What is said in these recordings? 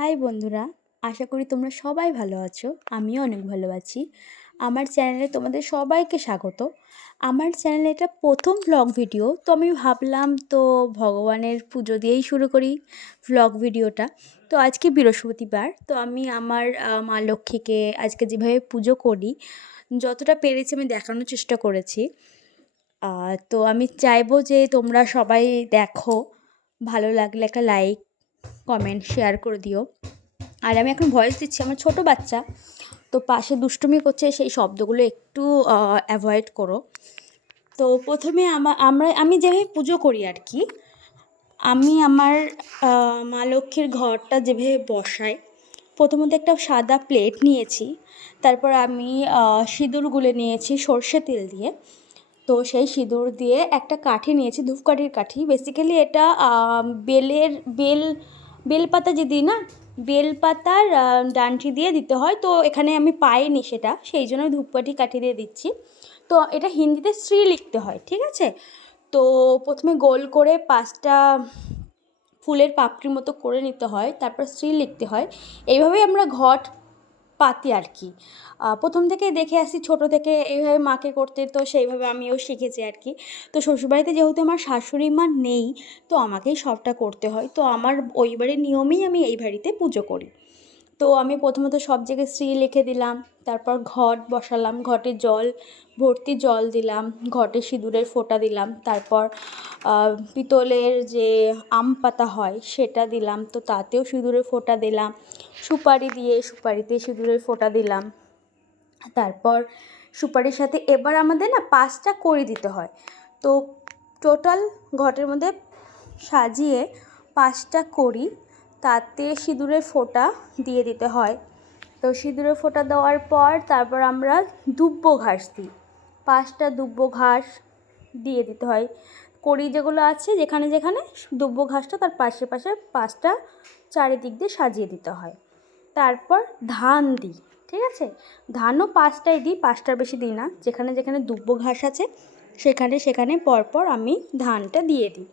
High বন্ধুরা, আশা করি তোমরা সবাই ভালো আছো। আমিও অনেক ভালো আছি। আমার চ্যানেলে তোমাদের সবাইকে স্বাগত। আমার চ্যানেলে এটা প্রথম ভ্লগ ভিডিও, তো আমি ভাবলাম তো ভগবানের পুজো দিয়েই শুরু করি ভ্লগ ভিডিওটা। তো আজকে বৃহস্পতিবার, তো আমি আমার মা লক্ষ্মীকে আজকে যেভাবে পুজো করি যতটা পেরেছি আমি দেখানোর চেষ্টা করেছি। তো আমি চাইবো যে তোমরা সবাই দেখো, ভালো লাগলে একটা লাইক কমেন্ট শেয়ার করে দিও। আর আমি এখন ভয়েস দিচ্ছি, আমার ছোট বাচ্চা তো পাশে দুষ্টুমি করছে, সেই শব্দগুলো একটু অ্যাভয়েড করো। তো প্রথমে আমি যেভাবে পুজো করি আর কি, আমি আমার মা লক্ষ্মীর ঘরটা যেভাবে বসাই, প্রথমত একটা সাদা প্লেট নিয়েছি, তারপর আমি সিঁদুর গুলে নিয়েছি সর্ষে তেল দিয়ে। তো সেই সিঁদুর দিয়ে একটা কাঠি নিয়েছি, ধূপকাঠির কাঠি। বেসিক্যালি এটা বেলপাতা যে দিই না, বেলপাতার ডান্ঠি দিয়ে দিতে হয়। তো এখানে আমি পাইনি সেটা, সেই জন্য ধূপকাঠি কাঠি দিয়ে দিচ্ছি। তো এটা হিন্দিতে শ্রী লিখতে হয়, ঠিক আছে। তো প্রথমে গোল করে 5টা ফুলের পাপড়ির মতো করে নিতে হয়, তারপর শ্রী লিখতে হয়। এইভাবেই আমরা ঘট পাতি আর কি। প্রথম থেকে দেখে আসি, ছোটো থেকে এইভাবে মাকে করতে, তো সেইভাবে আমিও শিখেছি আর কি। তো শ্বশুরবাড়িতে যেহেতু আমার শাশুড়ি মা নেই, তো আমাকেই সবটা করতে হয়। তো আমার ওই বাড়ির নিয়মেই আমি এই বাড়িতে পুজো করি। তো আমি প্রথমত সব জায়গায় শ্রী লিখে দিলাম, তারপর ঘট বসালাম, ঘটে জল ভর্তি জল দিলাম, ঘটে সিঁদুরের ফোঁটা দিলাম, তারপর পিতলের যে আম পাতা হয় সেটা দিলাম, তো তাতেও সিঁদুরের ফোঁটা দিলাম, সুপারি দিয়ে সুপারিতে সিঁদুরের ফোঁটা দিলাম। তারপর সুপারির সাথে এবার আমাদের না 5টা কড়ি দিতে হয়। তো টোটাল ঘটের মধ্যে সাজিয়ে 5টা কড়ি, তাতে সিঁদুরের ফোঁটা দিয়ে দিতে হয়। তো সিঁদুরের ফোঁটা দেওয়ার পর তারপর আমরা দুব্য ঘাস দিই, 5টা দুব্য ঘাস দিয়ে দিতে হয়। কড়ি যেগুলো আছে যেখানে যেখানে দুব্য ঘাসটা, তার পাশে পাশে 5টা চারিদিক দিয়ে সাজিয়ে দিতে হয়। তারপর ধান দিই, ঠিক আছে। ধানও 5টাই দিই, 5টার বেশি দিই না। যেখানে যেখানে দুব্য ঘাস আছে সেখানে সেখানে পরপর আমি ধানটা দিয়ে দিই।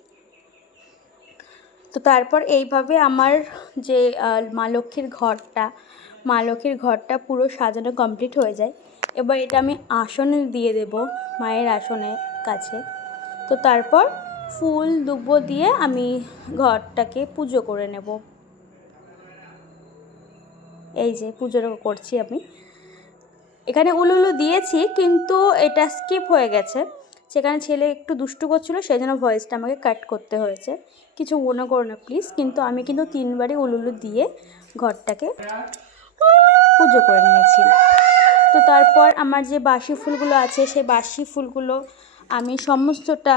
তো তারপর এইভাবে আমার যে মা লক্ষ্মীর ঘরটা পুরো সাজানো কমপ্লিট হয়ে যায়। এবার এটা আমি আসনে দিয়ে দেব, মায়ের আসনের কাছে। তো তারপর ফুল দুব্য দিয়ে আমি ঘরটাকে পুজো করে নেব। এই যে পুজোটা করছি আমি। এখানে উলুলু দিয়েছি, কিন্তু এটা স্কিপ হয়ে গেছে। সেখানে ছেলে একটু দুষ্টু করছিলো, সেই জন্য ভয়েসটা আমাকে কাট করতে হয়েছে। কিছু মনে করো না প্লিজ। কিন্তু আমি কিন্তু 3বারই উলুলু দিয়ে ঘরটাকে পুজো করে নিয়েছি। তো তারপর আমার যে বাসি ফুলগুলো আছে, সেই বাসি ফুলগুলো আমি সমস্তটা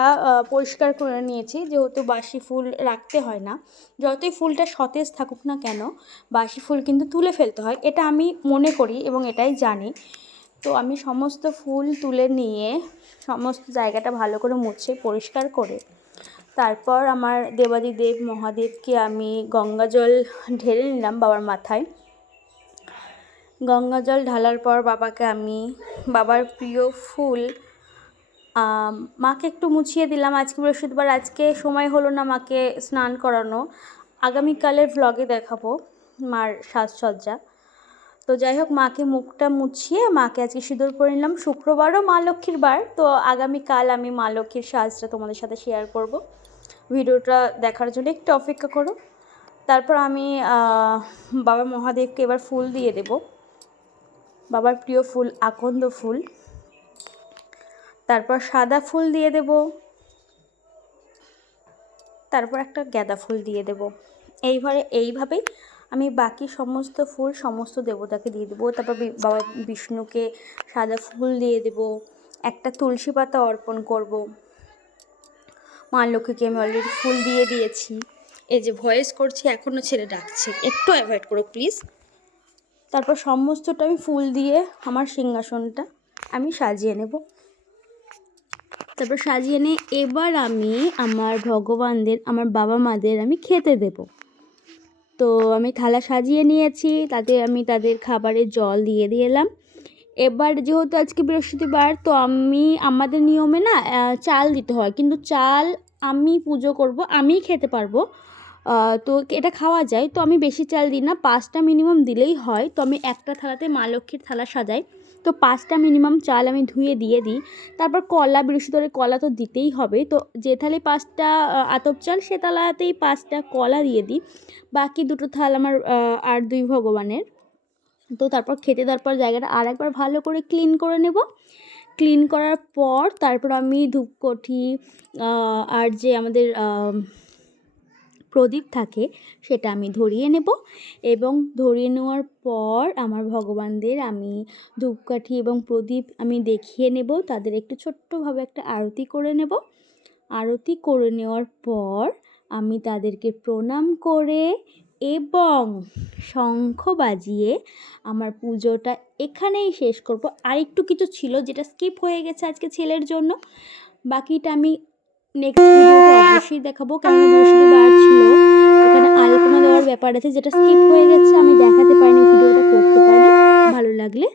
পরিষ্কার করে নিয়েছি, যেহেতু বাসি ফুল রাখতে হয় না। যতই ফুলটা সতেজ থাকুক না কেন, বাসি ফুল কিন্তু তুলে ফেলতে হয়, এটা আমি মনে করি এবং এটাই জানি। তো আমি সমস্ত ফুল তুলে নিয়ে সমস্ত জায়গাটা ভালো করে মুছে পরিষ্কার করে তারপর আমার দেবাদিদেব মহাদেবকে আমি গঙ্গা জল ঢেলে নিলাম বাবার মাথায়। গঙ্গা জল ঢালার পর বাবাকে আমি বাবার প্রিয় ফুল মাকে একটু মুছিয়ে দিলাম। আজকে বৃহস্পতিবার, আজকে সময় হলো না মাকে স্নান করানো, আগামীকালের ভ্লগে দেখাবো মার সাজসজ্জা। তো যাই হোক, মাকে মুখটা মুছিয়ে মাকে আজকে সিঁদুর পরে নিলাম। শুক্রবারও মা লক্ষ্মীর বার, তো আগামীকাল আমি মা লক্ষ্মীর সাজটা তোমাদের সাথে শেয়ার করব। ভিডিওটা দেখার জন্য একটু অপেক্ষা করো। তারপর আমি বাবা মহাদেবকে এবার ফুল দিয়ে দেব, বাবার প্রিয় ফুল আকন্দ ফুল। তারপর সাদা ফুল দিয়ে দেব, তারপর একটা গাঁদা ফুল দিয়ে দেব। এইভাবেই আমি বাকি সমস্ত ফুল সমস্ত দেবতাকে দিয়ে দেবো। তারপর বাবা বিষ্ণুকে সাদা ফুল দিয়ে দেব, একটা তুলসী পাতা অর্পণ করব। মা লক্ষ্মীকে আমি অলরেডি ফুল দিয়ে দিয়েছি। এই যে ভয়েস করছি, এখনও ছেলে ডাকছে, একটু অ্যাভয়েড করো প্লিজ। তারপর সমস্তটা আমি ফুল দিয়ে আমার সিংহাসনটা আমি সাজিয়ে নেব। তারপর সাজিয়ে নিয়ে এবার আমি আমার ভগবানদের, আমার বাবা মাদের আমি খেতে দেব। তো আমি থালা সাজিয়ে নিয়েছি, তাতে আমি তাদের খাবারের জল দিয়ে এলাম। এবার যেহেতু আজকে বৃহস্পতিবার, তো আমাদের নিয়মে না চাল দিতে হয়, কিন্তু চাল আমি পুজো করব, আমিই খেতে পারবো। তো এটা খাওয়া যায়। তো আমি বেশি চাল দিই না, 5টা মিনিমাম দিলেই হয়। তো আমি একটা থালাতে মা লক্ষ্মীর থালা সাজাই, তো 5টা মিনিমাম চাল আমি ধুয়ে দিয়ে দিই। তারপর কলা, বৃহস্পতিবারে কলা তো দিতেই হবে। তো যে থালায় 5টা আতপ চাল, সে থালাতেই 5টা কলা দিয়ে দিই। বাকি 2টো থাল আমার আর 2 ভগবানের। তো তারপর খেতে দেওয়ার পর জায়গাটা আরেকবার ভালো করে ক্লিন করে নেব। ক্লিন করার পর তারপর আমি ধূপকাঠি আর যে আমাদের প্রদীপ থাকে সেটা আমি ধরিয়ে নেব, এবং ধরিয়ে নেওয়ার পর আমার ভগবানদের আমি ধূপকাঠি এবং প্রদীপ আমি দেখিয়ে নেব, তাদের একটু ছোট্টভাবে একটা আরতি করে নেব। আরতি করে নেওয়ার পর আমি তাদেরকে প্রণাম করে এবং শঙ্খ বাজিয়ে আমার পুজোটা এখানেই শেষ করব। আর একটু কিছু ছিল যেটা স্কিপ হয়ে গেছে আজকে ছেলের জন্য, বাকিটা আমি নেক্সট ভিডিওতে অবশ্যই দেখাবো, কারণ বৃহস্পতিবার ছিল, এখানে আলপনা দেওয়ার ব্যাপার আছে যেটা স্কিপ হয়ে গেছে, আমি দেখাতে পারিনি, ভিডিওটা করতে পারি। ভালো লাগলে